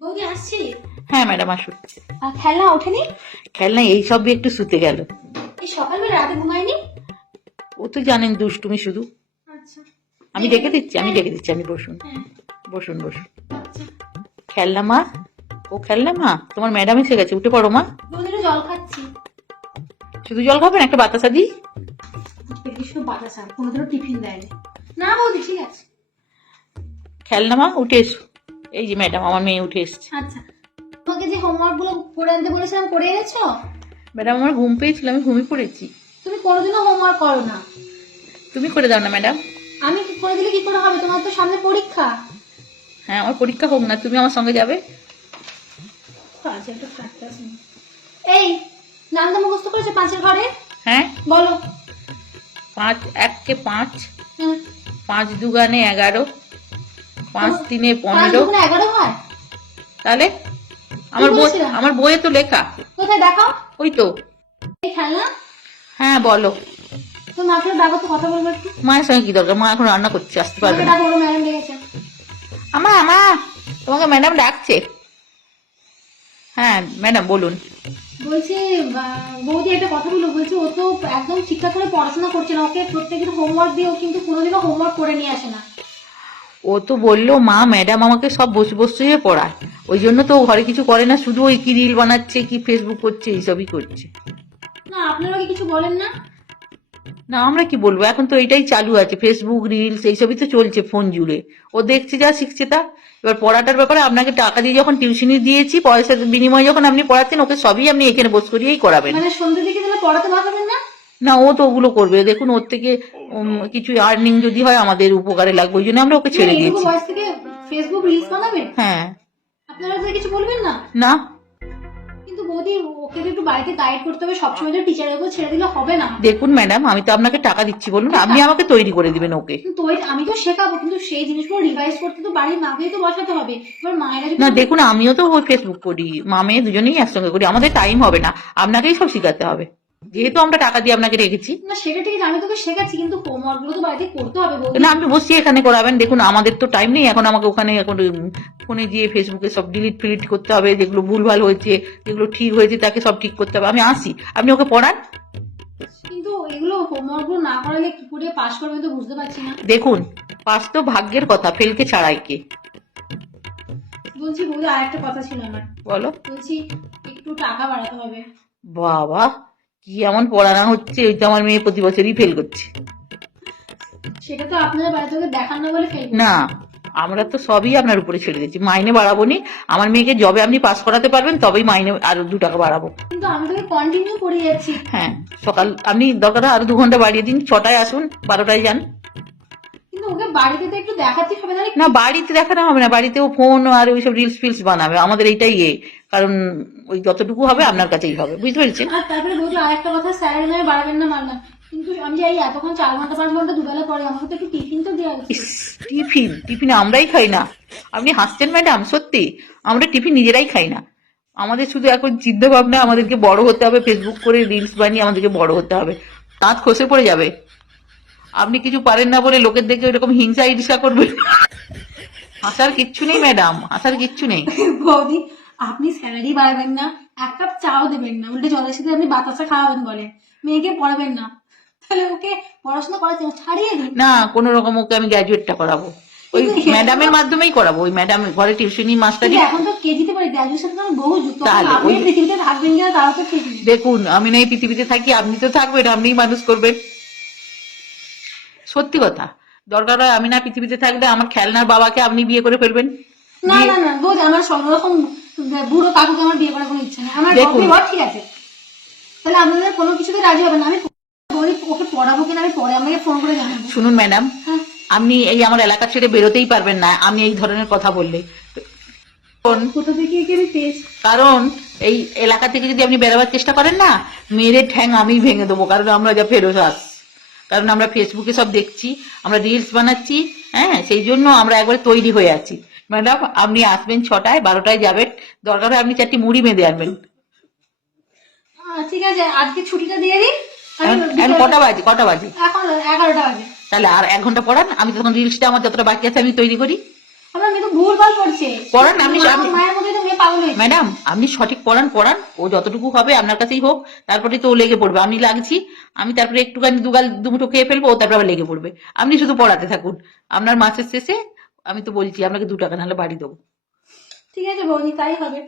বৌদি আসছি? হ্যাঁ ম্যাডাম আসুন। খেলনা ওঠেনি? খেলনা এই সব একটু শুতে গেল। এই সকালবেলা রাতে ঘুমায়নি? ও তো জানেন দুষ্টুমি শুধু। আচ্ছা। আমি ডেকে দিচ্ছি আমি ডেকে দিচ্ছি আমি বসুন। হ্যাঁ, বসুন বসুন। আচ্ছা। খেলনা মা? ও খেলনা মা? তোমার ম্যাডাম এসে গেছে উঠে পড়ো মা। জল খাচ্ছি। শুধু জল খাবেন একটা বাতাসা দিই? শুধু বাতাস কোনোদিনও টিফিন দেয়নি। না বৌদি ঠিক আছে। খেলনা মা উঠে এসো। এই যে ম্যাডাম আমার মেয়ে উঠে এসছে। আচ্ছা তোমাকে যে হোমওয়ার্কগুলো করে আনতে বলেছিলাম করে এনেছো? ম্যাডাম আমার ঘুম পেয়েছিল আমি ঘুমিয়ে পড়েছি। তুমি কোনোদিনও হোমওয়ার্ক করো না। তুমি করে দাও না ম্যাডাম। আমি কি করে দিলে কি করে হবে? তোমার তো সামনে পরীক্ষা। হ্যাঁ আমার পরীক্ষা হোক না তুমি আমার সঙ্গে যাবে। এই নামটা মুখস্থ করেছ পাঁচের ঘরে? হ্যাঁ। বলো। পাঁচ এক কে পাঁচ। পাঁচ দুগানে এগারো। পাঁচ তিনে পনেরো। তাহলে আমার বই আমার বইয়ে তো লেখা। কোথায় দেখাও? ওই তো। হ্যাঁ বলো। বলব মায়ের সঙ্গে কি দরকার? মা এখন রান্না করছে আসতে পারবে না। তোমাকে ম্যাডাম ডাকছে। হ্যাঁ ম্যাডাম বলুন। বলছি বৌদি একটা কথা বলল। বলছি ও তো একদম ঠিকঠাক করে পড়াশোনা করছে না। ওকে প্রত্যেকদিন হোমওয়ার্ক দিয়ে ও কিন্তু কোনোদিনও হোমওয়ার্ক করে নিয়ে আসে না। ও তো বলল মা ম্যাডাম আমাকে সব বসে বসে পড়ায়। ওই জন্য তো ও ঘরে কিছু করে না শুধু ওই কি রিল বানাচ্ছে কি ফেসবুক করছে এইসবই করছে। না আপনারা কিছু বলেন না। না আমরা কি বলব? এখন তো এটাই চালু আছে ফেসবুক রিলস এইসবই তো চলছে ফোন জুড়ে। ও দেখছে যা শিখছে তা। এবার পড়াটার ব্যাপারে আপনাকে টাকা দিয়ে যখন টিউশনি দিয়েছি পয়সার বিনিময়ে যখন আপনি পড়াচ্ছেন ওকে সবই আপনি এখানে বস করিয়েই করাবেন। মানে সন্ধ্যে দিকে তাহলে পড়াতে পারবেন না? না ও তো ওগুলো করবে। দেখুন ওর থেকে কিছু আর্নিং যদি হয় আমাদের উপকারে লাগবে। ওই জন্য আমরা ওকে ছেড়ে দিয়েছি। ফেসবুক রিলস বানাবে? হ্যাঁ। আপনারা কিছু বলবেন না? না। কিন্তু বৌদি ওকে একটু বাড়িতে গাইড করতে হবে। সবসময় তো টিচারের উপর ছেড়ে দিলে হবে না। দেখুন ম্যাডাম আমি তো আপনাকে টাকা দিচ্ছি বলুন। আপনি আমাকে তৈরি করে দিবেন ওকে। ওই আমি তো শেখাবো কিন্তু সেই জিনিসগুলো রিভাইজ করতে তো বাড়ির মাকেই তো বসাতে হবে। এবার মায়েরা না দেখুন আমিও তো ফেসবুক করি। মা মেয়ে দুজনেই একসঙ্গে করি। আমাদের টাইম হবে না। আপনাকেই সব শিখাতে হবে। যেহেতু আমরা টাকা দিয়ে আপনাকে রেখেছি। না সেটা ঠিক আমি তোকে শেখাচ্ছি কিন্তু হোমওয়ার্কগুলো তো বাড়িতে করতে হবে না আপনি এখানে করাবেন। দেখুন আমাদের তো টাইম নেই এখন আমাকে ওখানে এখন ফোনে গিয়ে ফেসবুকে সব ডিলিট ফিলিট করতে হবে যেগুলো ভুলভাল হয়েছে যেগুলো ঠিক হয়েছে তাকে সব ঠিক করতে হবে। আমি আসি। আপনি ওকে পড়ান। কিন্তু এগুলো হোমওয়ার্ক না করালে কি করে পাশ করবে তো বুঝতে পারছি না। দেখুন পাস তো ভাগ্যের কথা ফেলকে ছাড়াই কে। বলছি বৌদি আর একটা কথা ছিল আমার। বলো। বলছি একটু টাকা বাড়াতে হবে। বাবা। কি এমন পড়ানো হচ্ছে ওই তো আমার মেয়ে প্রতি বছরই ফেল করছে। সেটা তো আপনাদের বাড়ি থেকে দেখান না বলে ফেল না আমরা তো সবই আপনার উপরে ছেড়ে দিচ্ছি মাইনে বাড়াবো নি আমার মেয়েকে জবে আপনি পাস করাতে পারবেন তবেই মাইনে আরও দু টাকা বাড়াবো। কিন্তু আমি তোকে কন্টিনিউ করে যাচ্ছি। হ্যাঁ সকাল আপনি দরকার আরও দু ঘণ্টা বাড়িয়ে দিন ছটায় আসুন বারোটায় যান। ওকে বাড়িতে তো একটু দেখাতে হবে না না বাড়িতে দেখানো হবে না বাড়িতেও ফোন আর ওইসব রিলস ফিলস বানাবে আমাদের এইটাই ইয়ে কারণ ওই যতটুকু হবে আপনার কাছেই হবে বুঝতে পেরেছেন? আর তারপরে বলছি আর একটা কথা স্যারের নামে বাড়াবেন না মারলাম কিন্তু আমি যাই এতক্ষণ চার ঘণ্টা পাঁচ ঘণ্টা দুবেলা পরে আমাকে তো একটু টিফিন তো দেওয়া টিফিন টিফিন আমরাই খাই না। আপনি হাসছেন ম্যাডাম সত্যি আমরা টিফিন নিজেরাই খাই না। আমাদের শুধু এখন চিন্তা ভাবনা আমাদেরকে বড় হতে হবে ফেসবুক করে রিলস বানিয়ে আমাদেরকে বড় হতে হবে। দাঁত খসে পড়ে যাবে। আপনি কিছু পারেন না বলে লোকের দেখে ওইরকম হিংসা ঈর্ষা করবেন। হাসার কিচ্ছু নেই ম্যাডাম। হাসার কিচ্ছু নেই। বৌদি আপনি স্যালারি বাড়াবেন না এক কাপ চাও দেবেন না। উল্টে জলের সাথে আপনি বাতাসা খাওয়াবেন বলে। মেয়েকে পড়াবেন না। তাহলে ওকে পড়াশোনা করাতে ছাড়িয়ে দিন। না কোনো রকম ওকে আমি গ্র্যাজুয়েটটা করাবো। ওই ম্যাডামের মাধ্যমেই করাবো। ওই ম্যাডাম ঘরে টিউশনি মাস্টারি এখন তো কেজিতে পারি গ্র্যাজুয়েশন তো বহু যুক্ত তাহলে আপনি পৃথিবীতে থাকবেন কিনা তাও তো দেখুন আমি না এই পৃথিবীতে থাকি আপনি তো থাকবেন আপনিই মানুষ করবেন। সত্যি কথা। দরকার হয় আমি না পৃথিবীতে থাকলে আমার খেলনার বাবাকে আপনি বিয়ে করে ফেলবেন। না না না আমার সব রকম বুড়ো কাকুকে আমার বিয়ে করার কোনো ইচ্ছা নেই। আমার। ঠিক আছে। তাহলে আপনাদের কোনো কিছুতে রাজি হবেন না। আমি বলি ওকে পড়াবো কিনা আমি পরে আমাকে ফোন করে জানাব। শুনুন ম্যাডাম আপনি এই আমার এলাকা ছেড়ে বেরোতেই পারবেন না। আমি এই ধরনের কথা বললে। কারণ কোথা থেকে কি আমি পেয়েছি? কারণ এই এলাকা থেকে যদি আপনি বেরোবার চেষ্টা করেন না মেরে ঠ্যাং আমি ভেঙে দেবো কারণ আমরা যা ফেরত আস কারণ আমরা ফেসবুকে সব দেখছি আমরা রিলস বানাচ্ছি হ্যাঁ সেই জন্য আমরা একবার তৈরি হয়ে আছি। ম্যাডাম আপনি আসবেন ছটায় বারোটায় যাবেন দরকার হয় আপনি চারটি মুড়ি বেঁধে আনবেন। ঠিক আছে আজকে ছুটিটা দিয়ে দিন। কটা বাজে কটা বাজে? এখন এগারোটা বাজে। তাহলে আর এক ঘণ্টা পড়ান আমি তখন রিলসটা আমার যতটা বাকি আছে আমি তৈরি করি। তো ভুল ভালো করছে পড়ান, আমি- মায়ের মধ্যে পাগল হয়েছি। ম্যাডাম আপনি সঠিক পড়ান পড়ান। ও যতটুকু হবে আপনার কাছেই হোক তারপরে তো ও লেগে পড়বে। আমি লাগছি আমি তারপরে একটুখানি দুগাল দুমুঠো খেয়ে ফেলব ও তারপরে আবার লেগে পড়বে। আপনি শুধু পড়াতে থাকুন। আপনার মাসের শেষে আমি তো বলছি আপনাকে দু টাকা নাহলে বাড়ি দেবো। ঠিক আছে বৌদি তাই হবে।